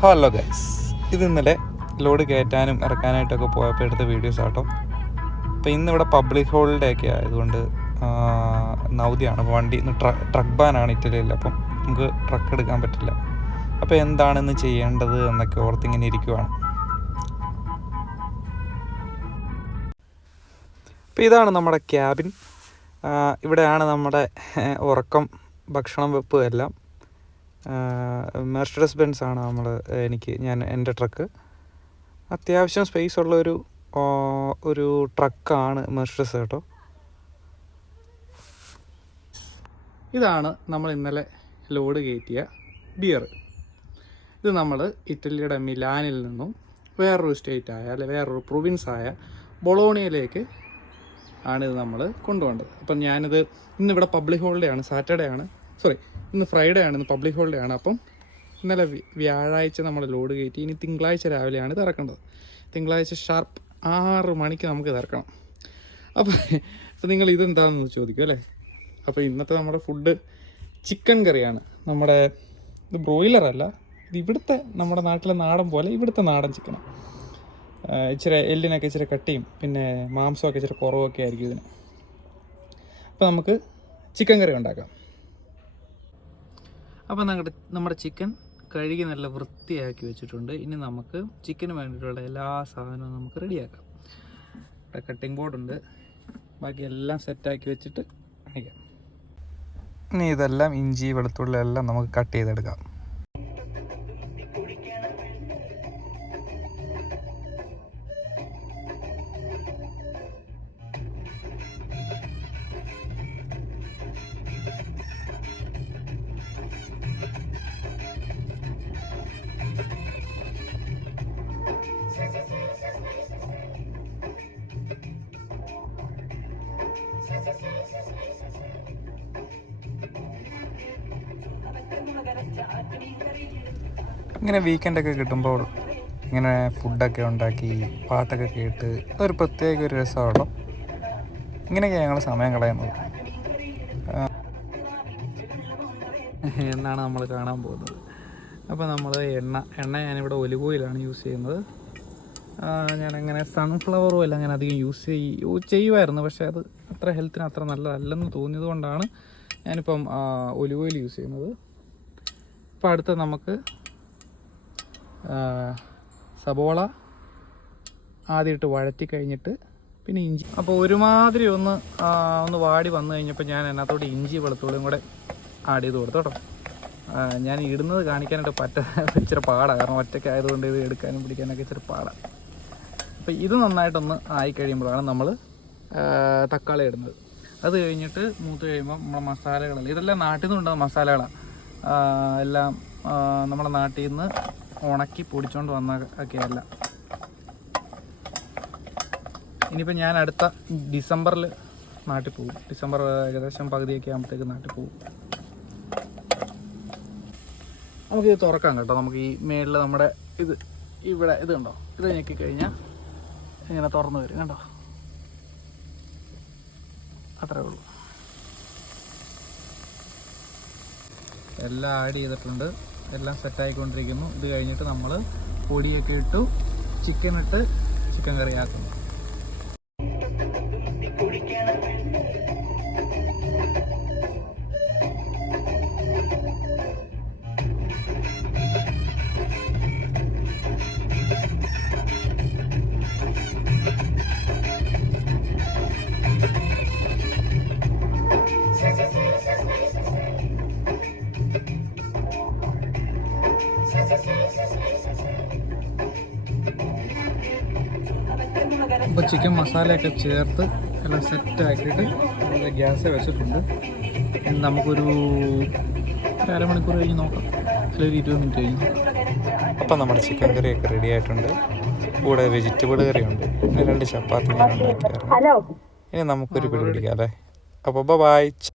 Hello guys ഇത് ഇന്നലെ load കയറ്റാനും ഇറക്കാനായിട്ടൊക്കെ പോയപ്പോൾ എടുത്ത വീഡിയോസ് ആട്ടോ. അപ്പോൾ ഇന്നിവിടെ പബ്ലിക് ഹോളിഡേ ഒക്കെ ആയതുകൊണ്ട് നവതിയാണ് വണ്ടി ഇന്ന് ട്ര ട്രക്ക് ബാനാണ് ഇറ്റലിയിൽ അപ്പം നമുക്ക് ട്രക്ക് എടുക്കാൻ പറ്റില്ല. അപ്പോൾ എന്താണെന്ന് ചെയ്യേണ്ടത് എന്നൊക്കെ ഓർത്തിങ്ങനെ ഇരിക്കുവാണ്. അപ്പോൾ ഇതാണ് നമ്മുടെ ക്യാബിൻ ഇവിടെയാണ് നമ്മുടെ ഉറക്കം ഭക്ഷണം വെപ്പ് എല്ലാം. മെർസിഡസ് ബെൻസ് ആണ് നമ്മൾ എനിക്ക് ഞാൻ എന്റെ ട്രക്ക് അത്യാവശ്യം സ്പേസ് ഉള്ള ഒരു ട്രക്കാണ് മെർസിഡസ് കേട്ടോ. ഇതാണ് നമ്മൾ ഇന്നലെ ലോഡ് കയറ്റിയ ബിയർ ഇത് നമ്മൾ ഇറ്റലിയുടെ മിലാനിൽ നിന്നും വേറൊരു സ്റ്റേറ്റ് ആയ അല്ലെ വേറൊരു പ്രൊവിൻസ് ആയ ബൊളോണിയയിലേക്ക് ആണിത് നമ്മൾ കൊണ്ടുപോകേണ്ടത്. അപ്പം ഞാനിത് ഇന്നിവിടെ പബ്ലിക് ഹോളിഡേ ആണ് സാറ്റർഡേ ആണ്. സോറി ഇന്ന് ഫ്രൈഡേ ആണ് ഇന്ന് പബ്ലിക് ഹോളിഡേ ആണ്. അപ്പം ഇന്നലെ വ്യ- വ്യാഴാഴ്ച നമ്മൾ ലോഡ് കയറ്റി ഇനി തിങ്കളാഴ്ച രാവിലെയാണ് ഇത് ഇറക്കേണ്ടത്. തിങ്കളാഴ്ച ഷാർപ്പ് ആറ് മണിക്ക് നമുക്ക് ഇത് ഇറക്കണം. അപ്പോൾ അപ്പോൾ നിങ്ങൾ ഇതെന്താണെന്ന് ചോദിക്കും അല്ലേ? അപ്പോൾ ഇന്നത്തെ നമ്മുടെ ഫുഡ് ചിക്കൻ കറിയാണ്. നമ്മുടെ ഇത് ബ്രോയിലറല്ല ഇത് ഇവിടുത്തെ നമ്മുടെ നാട്ടിലെ നാടൻ പോലെ ഇവിടുത്തെ നാടൻ ചിക്കനാണ് ഇച്ചിരി എല്ലിനൊക്കെ ഇച്ചിരി കട്ടിയും പിന്നെ മാംസമൊക്കെ ഇച്ചിരി കുറവൊക്കെ ആയിരിക്കും ഇതിന്. അപ്പോൾ നമുക്ക് ചിക്കൻ കറി ഉണ്ടാക്കാം. അപ്പോൾ നമ്മുടെ നമ്മുടെ ചിക്കൻ കഴുകി നല്ല വൃത്തിയാക്കി വെച്ചിട്ടുണ്ട്. ഇനി നമുക്ക് ചിക്കന് വേണ്ടിയിട്ടുള്ള എല്ലാ സാധനവും നമുക്ക് റെഡിയാക്കാം. ഇവിടെ കട്ടിംഗ് ബോർഡുണ്ട് ബാക്കി എല്ലാം സെറ്റാക്കി വെച്ചിട്ട് കാണിക്കാം ഇനി ഇതെല്ലാം ഇഞ്ചി വെളുത്തുള്ളി എല്ലാം നമുക്ക് കട്ട് ചെയ്തെടുക്കാം. ഇങ്ങനെ വീക്കെൻഡൊക്കെ കിട്ടുമ്പോൾ ഇങ്ങനെ ഫുഡൊക്കെ ഉണ്ടാക്കി പാട്ടൊക്കെ കേട്ട് ഒരു പ്രത്യേക ഒരു രസമാണല്ലോ. ഇങ്ങനെയൊക്കെ ഞങ്ങൾ സമയം കളയുന്നത്. എന്നാണ് നമ്മൾ കാണാൻ പോകുന്നത്. അപ്പോൾ നമ്മൾ എണ്ണ എണ്ണ ഞാനിവിടെ ഒലിവോയിലാണ് യൂസ് ചെയ്യുന്നത്. ഞാനങ്ങനെ സൺഫ്ലവർ ഓയിൽ അങ്ങനെ അധികം യൂസ് ചെയ്യൂ ചെയ്യുമായിരുന്നു പക്ഷേ അത് അത്ര ഹെൽത്തിന് അത്ര നല്ലതല്ലെന്ന് തോന്നിയത് കൊണ്ടാണ് ഞാനിപ്പം ഒലിവ് ഓയിൽ യൂസ് ചെയ്യുന്നത്. ഇപ്പം അടുത്ത നമുക്ക് സബോള ആദ്യമായിട്ട് വഴറ്റി കഴിഞ്ഞിട്ട് പിന്നെ ഇഞ്ചി. അപ്പോൾ ഒരുമാതിരി ഒന്ന് ഒന്ന് വാടി വന്നു കഴിഞ്ഞപ്പോൾ ഞാൻ അതിനകത്തോട്ട് ഇഞ്ചി വെളുത്തുള്ളിയും കൂടെ ആഡ് ചെയ്ത് കൊടുത്തു കേട്ടോ. ഞാൻ ഇടുന്നത് കാണിക്കാനായിട്ട് പറ്റ ഇച്ചിരി പാടാണ് കാരണം ഒറ്റയ്ക്ക് ആയതുകൊണ്ട് ഇത് എടുക്കാനും പിടിക്കാനൊക്കെ ഇച്ചിരി പാടാണ് അപ്പോൾ ഇത് നന്നായിട്ടൊന്ന് ആയി കഴിയുമ്പോഴാണ് നമ്മൾ തക്കാളി ഇടുന്നത്. അത് കഴിഞ്ഞിട്ട് മൂത്ത് കഴിയുമ്പോൾ നമ്മുടെ മസാലകൾ ഇതെല്ലാം നാട്ടിൽ നിന്ന് ഉണ്ടാകുന്ന മസാലകളാണ് എല്ലാം നമ്മുടെ നാട്ടിൽ നിന്ന് ഉണക്കി പൊടിച്ചുകൊണ്ട് വന്ന ഒക്കെയല്ല ഇനിയിപ്പോൾ ഞാൻ അടുത്ത ഡിസംബറിൽ നാട്ടിൽ പോകും. ഡിസംബർ ഏകദേശം പകുതിയൊക്കെ ആകുമ്പോഴത്തേക്ക് നാട്ടിൽ പോകും. നമുക്കിത് തുറക്കാം കേട്ടോ. നമുക്ക് ഈ മേളിൽ നമ്മുടെ ഇത് ഇവിടെ ഇത് കണ്ടോ? ഇത് ഞെക്കി കഴിഞ്ഞാൽ ഇങ്ങനെ തുറന്നു വരും കണ്ടോ? അത്രേ ഉള്ളൂ. എല്ലാം ആഡ് ചെയ്തിട്ടുണ്ട്. എല്ലാം സെറ്റായിക്കൊണ്ടിരിക്കുന്നു ഇത് കഴിഞ്ഞിട്ട് നമ്മൾ പൊടിയൊക്കെ ഇട്ടു ചിക്കൻ ഇട്ട് ചിക്കൻ കറി ആക്കുന്നു അപ്പോൾ ചിക്കൻ മസാലയൊക്കെ ചേർത്ത് എല്ലാം സെറ്റ് ആക്കിയിട്ട് നമ്മൾ ഗ്യാസ് വെച്ചിട്ടുണ്ട്. ഇനി നമുക്കൊരു ഒരു അരമണിക്കൂർ കഴിഞ്ഞ് നോക്കാം. അല്ലെങ്കിൽ ഒരു ഇരുപത് മിനിറ്റ് കഴിഞ്ഞ് അപ്പോൾ നമ്മുടെ ചിക്കൻ കറിയൊക്കെ റെഡി ആയിട്ടുണ്ട്. കൂടെ വെജിറ്റബിൾ കറിയുണ്ട്. ഉണ്ട് രണ്ട് ചപ്പാത്തി ഞാൻ ഉണ്ടാക്കിയായിരുന്നു. ഇനി നമുക്കൊരു പിടി പിടിക്കാം അല്ലേ? അപ്പോൾ ബൈ